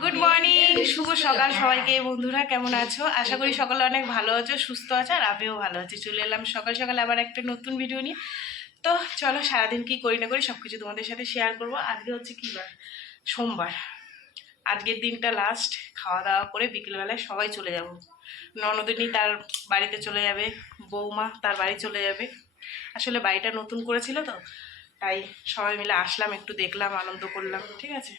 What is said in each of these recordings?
Good morning, শুভ সকাল সবাইকে। বন্ধুরা কেমন আছো? আশা করি সকালে অনেক ভালো আছো, সুস্থ আছো, আর আমিও ভালো আছি। চলে এলাম সকাল সকাল আবার একটা নতুন ভিডিও নিয়ে। তো চলো সারাদিন কি করি না করি সব কিছু তোমাদের সাথে শেয়ার করবো। আজকে হচ্ছে কি বার? সোমবার। আজকের দিনটা লাস্ট, খাওয়া দাওয়া করে বিকেলবেলায় সবাই চলে যাব। ননদিনী তার বাড়িতে চলে যাবে, বৌমা তার বাড়ি চলে যাবে। আসলে বাড়িটা নতুন করেছিল তো, তাই সবাই মিলে আসলাম, একটু দেখলাম, আনন্দ করলাম। ঠিক আছে।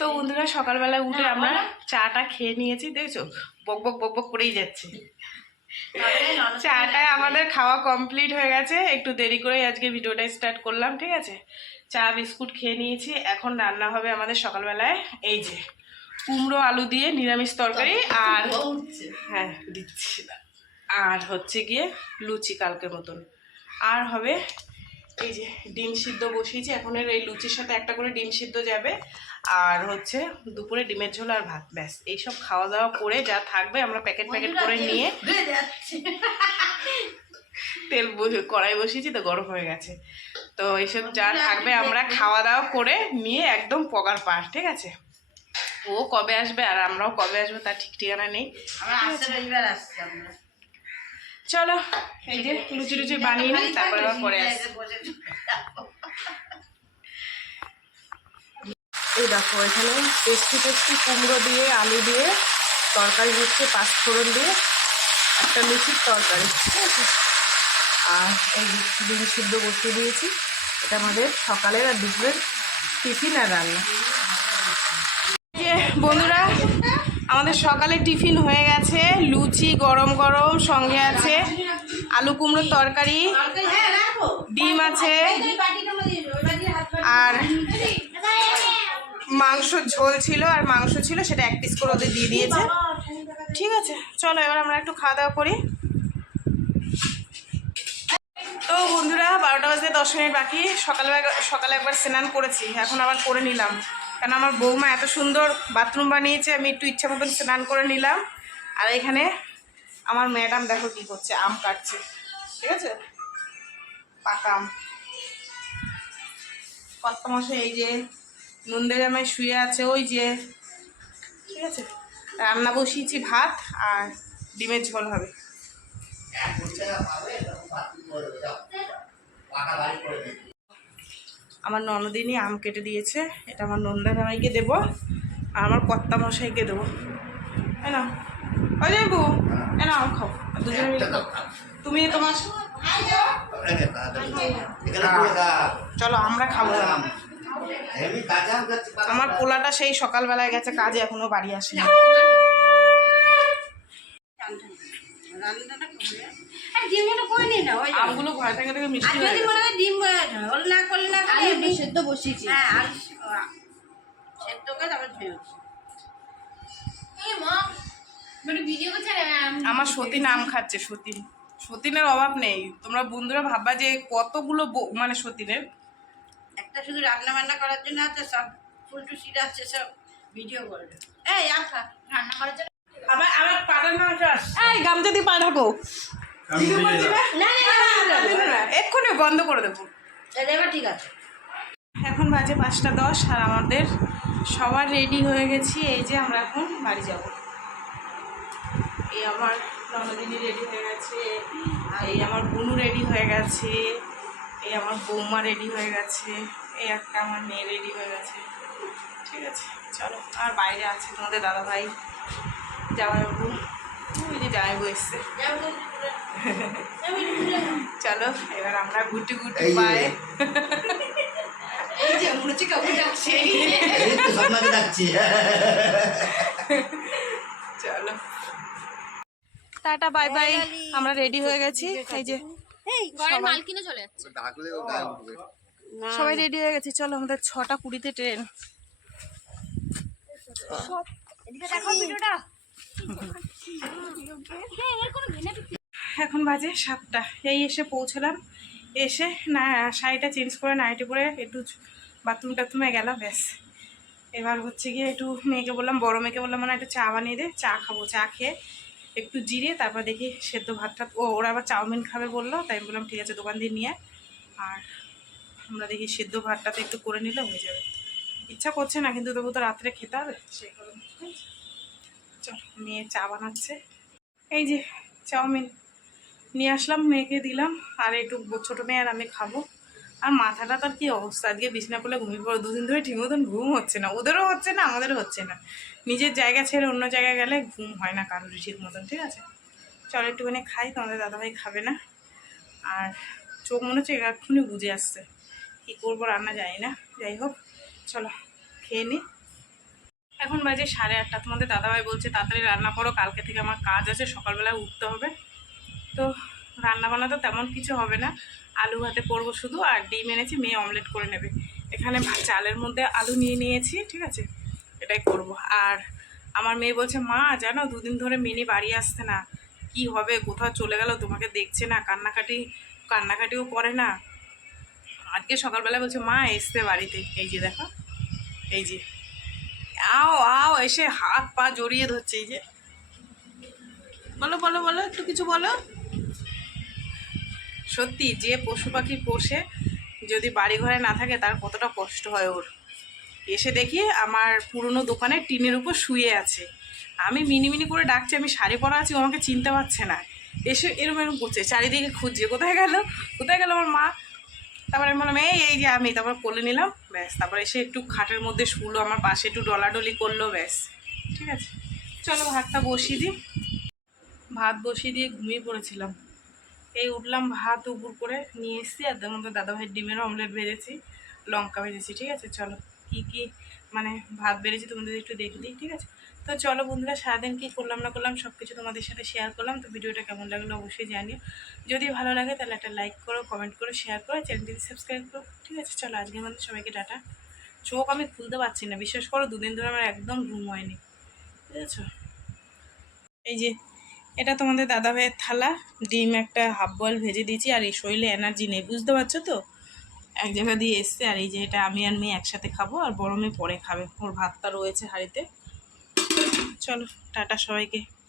তো বন্ধুরা সকালবেলায় উঠে আমরা চাটা খেয়ে নিয়েছি। দেখছো বক বক বক বক করেই যাচ্ছে। চাটা আমাদের খাওয়া কমপ্লিট হয়ে গেছে, একটু দেরি করে আজকে ভিডিওটা স্টার্ট করলাম। ঠিক আছে, চা বিস্কুট খেয়ে নিয়েছি। এখন রান্না হবে আমাদের সকালবেলায় এই যে কুমড়ো আলু দিয়ে নিরামিষ তরকারি, আর হ্যাঁ দিচ্ছি, আর হচ্ছে গিয়ে লুচি কালকের মতন, আর হবে এই যে ডিম সিদ্ধ বসিয়েছি। এখন এই লুচির সাথে একটা করে ডিম সিদ্ধ যাবে, আর হচ্ছে দুপুরে ডিমের ঝোল আর ভাত। ব্যাস এইসব খাওয়া দাওয়া করে যা থাকবে আমরা প্যাকেট প্যাকেট করে নিয়ে, তেল কড়াই বসিয়েছি তো গরম হয়ে গেছে, তো এইসব যা থাকবে আমরা খাওয়া দাওয়া করে নিয়ে একদম পগার পার। ঠিক আছে, ও কবে আসবে আর আমরাও কবে আসবো তার ঠিক ঠিকানা নেই। চলো এই যে লুচি টুচি বানিয়ে নিই, তারপরে আবার পরে আসছি। এই দেখো এখানে টেস্টি টেস্টি কুমড়ো দিয়ে আলু দিয়ে তরকারি হচ্ছে, পাঁচফোড়ন দিয়ে একটা লুচির তরকারি। ঠিক আছে, আর এই ডিম সিদ্ধ বসিয়ে দিয়েছি। এটা আমাদের সকালের আর দুপুরের টিফিন আর রান্না। যে বন্ধুরা আমাদের সকালে টিফিন হয়ে গেছে, লুচি গরম গরম, সঙ্গে আছে আলু কুমড়োর তরকারি, ডিম আছে, আর মাংসর ঝোল ছিল, আর মাংস ছিল সেটা এক পিস করে ওদের দিয়ে দিয়েছে। ঠিক আছে, চলো এবার আমরা একটু খাওয়া দাওয়া করি। তো বন্ধুরা 12টা বাজে 10 মিনিট বাকি। সকালে একবার স্নান করেছি, এখন আবার করে নিলাম, কারণ আমার বৌমা এত সুন্দর বাথরুম বানিয়েছে, আমি একটু ইচ্ছা মতন স্নান করে নিলাম। আর এখানে আমার ম্যাডাম দেখো কি করছে, আম কাটছে। ঠিক আছে, পাকা আম। কত মশাই এই যে নন্দের জামাই শুয়ে আছে ওই যে। ঠিক আছে, রান্না বসিয়েছি, ভাত আর ডিমের ঝোল হবে। আমার ননদিনী আম কেটে দিয়েছে, এটা আমার নন্দা জামাইকে দেবো আর আমার কর্তা মশাইকে দেবো। তাই না ওই যাবো, না আম খাও দুজনে মিলে খাও। তুমি তোমার চলো আমরা খাবো। আমার পোলাটা সেই সকালবেলায় গেছে কাজে, এখনো বাড়ি আসেনি। আমগুলো ঘরে থেকে থেকে মিষ্টি সেদ্ধ বসিয়েছি। আমার সতীন আম খাচ্ছে। সতীনের অভাব নেই, তোমরা বন্ধুরা ভাববা যে কতগুলো মানে সতীনের একটা শুধু রান্না বান্না করার জন্য আছে, সব ফুলটু সিট আছে, সব ভিডিও করবে। এই আম খা, রান্না করার জন্য আমার পাটার মাংস আছে। এই গামছা দিয়ে পা ঢাকো, এক্ষুনি বন্ধ করে দেবো। ঠিক আছে, এখন বাজে 5টা 10 আর আমাদের সবার রেডি হয়ে গেছি। এই যে আমরা এখন বাড়ি যাব। এই আমার ননদিনী রেডি হয়ে গেছে, এই আমার বোনু রেডি হয়ে গেছে, এই আমার বৌমা রেডি হয়ে গেছে, এই একটা আমার মেয়ে রেডি হয়ে গেছে। ঠিক আছে, চলো। আর বাইরে আছে তোমাদের দাদাভাই, জামাইবাবু, ওই যে জামাইবাবু এসছে। চলো এবার আমরা গুটি গুটি পায়ে চলো টাটা বাই বাই, আমরা রেডি হয়ে গেছি। এই যে সবাই রেডি হয়ে গেছি, চলো আমাদের 6টা 20-তে ট্রেন। এখন বাজে 7টা, এই এসে পৌঁছলাম। এসে না শাড়িটা চেঞ্জ করে নাইটি পরে একটু বাথরুম টাথরুমে গেলাম, ব্যাস। এবার হচ্ছে গিয়ে একটু মেয়েকে বললাম, বড় মেয়েকে বললাম মানে একটু চা বানিয়ে দে, চা খাবো। চা খেয়ে একটু জিরিয়ে তারপর দেখি সেদ্ধ ভাত টাত, ওরা আবার চাউমিন খাবে বললো, তাই আমি বললাম ঠিক আছে দোকান দিয়ে নিয়ে, আর আমরা দেখি সেদ্ধ ভাতটাতে একটু করে নিলে হয়ে যাবে। ইচ্ছা করছে না, কিন্তু তবু তো রাত্রে খেতে হবে সেই কারণে। চল, মেয়ে চা বানাচ্ছে। এই যে চাউমিন নিয়ে আসলাম, মেয়েকে দিলাম, আর একটু ছোটো মেয়ে আর আমি খাবো। আর মাথাটা তার কি অবস্থা, আজকে বিছনা করলে ঘুমিয়ে পড়ো, দুদিন ধরে ঠিক মতন ঘুম হচ্ছে না, ওদেরও হচ্ছে না আমাদেরও হচ্ছে না। নিজের জায়গা ছেড়ে অন্য জায়গায় গেলে ঘুম হয় না কারোরই ঠিক মতন। ঠিক আছে, চলো একটুখানি খাই, তোমাদের দাদাভাই খাবে না। আর চোখ মনে হচ্ছে এক্ষুনি বুঝে আসছে, কী করবো রান্না জানি না। যাই হোক, চলো খেয়ে নিই। এখন বাজে 8:30। তোমাদের দাদাভাই বলছে তাড়াতাড়ি রান্না করো, কালকে থেকে আমার কাজ আছে, সকালবেলায় উঠতে হবে। তো রান্না বান্না তো তেমন কিছু হবে না, আলু ভাতে করবো শুধু, আর ডিম এনেছি, মেয়ে অমলেট করে নেবে। এখানে চালের মধ্যে আলু নিয়ে নিয়েছি, ঠিক আছে, এটাই করব। আর আমার মেয়ে বলছে, মা জানো 2 দিন ধরে মিনি বাড়ি আসছে না, কি হবে, কোথাও চলে গেল, তোমাকে দেখছে না, কান্নাকাটিও করে না। আজকে সকালবেলা বলছে মা এসছে বাড়িতে, এই যে দেখো, এই যে আও আও এসে হাত পা জড়িয়ে ধরছে। এই যে বলো বলো বলো, একটু কিছু বলো। সত্যি, যে পশু পাখি পোষে যদি বাড়ি ঘরে না থাকে তার কতটা কষ্ট হয় ওর। এসে দেখি আমার পুরনো দোকানে টিনের উপর শুয়ে আছে, আমি মিনি করে ডাকছি, আমি শাড়ি পরা আছি, ও আমাকে চিনতে পারছে না, এসে এরম করছে, চারিদিকে খুঁজছে কোথায় গেল আমার মা। তারপরে আমি বললাম এই যে আমি, তারপর কোলে নিলাম, ব্যাস। তারপরে এসে একটু খাটের মধ্যে শুলো, আমার পাশে একটু ডলাডলি করলো, ব্যাস। ঠিক আছে, চলো ভাতটা বসিয়ে দিই। ভাত বসিয়ে দিয়ে ঘুমিয়ে পড়েছিলাম, এই উঠলাম, ভাত উপর করে নিয়ে এসেছি, আর তার মধ্যে দাদাভাই ডিমের অমলেট ভেজেছি, লঙ্কা ভেজেছি। ঠিক আছে, চলো কি কি মানে ভাত বেড়েছি তোমাদের একটু দেখে দিই। ঠিক আছে, তো চলো বন্ধুরা, সারাদিন কী করলাম না করলাম সব কিছু তোমাদের সাথে শেয়ার করলাম। তো ভিডিওটা কেমন লাগলো অবশ্যই জানিও, যদি ভালো লাগে তাহলে একটা লাইক করো, কমেন্ট করো, শেয়ার করো, চ্যানেলটি সাবস্ক্রাইব করো। ঠিক আছে, চলো আজকের মধ্যে সবাইকে টাটা। চোখ আমি খুলতে পারছি না, বিশ্বাস করো 2 দিন ধরে আমার একদম ঘুম হয়নি, বুঝেছো। এই যে এটা তোমাদের দাদাভাইয়ের থালা, ডিম একটা হাফ বয়েল ভেজে দিয়েছি, আর এই শরীরে এনার্জি নেই, বুঝতে পারছো তো, এক জায়গা দিয়ে এসছে। আর এই যে এটা আমি আর মেয়ে একসাথে খাবো, আর বড় মেয়ে পরে খাবে, ওর ভাতটা রয়েছে হাঁড়িতে। চলো টাটা সবাইকে।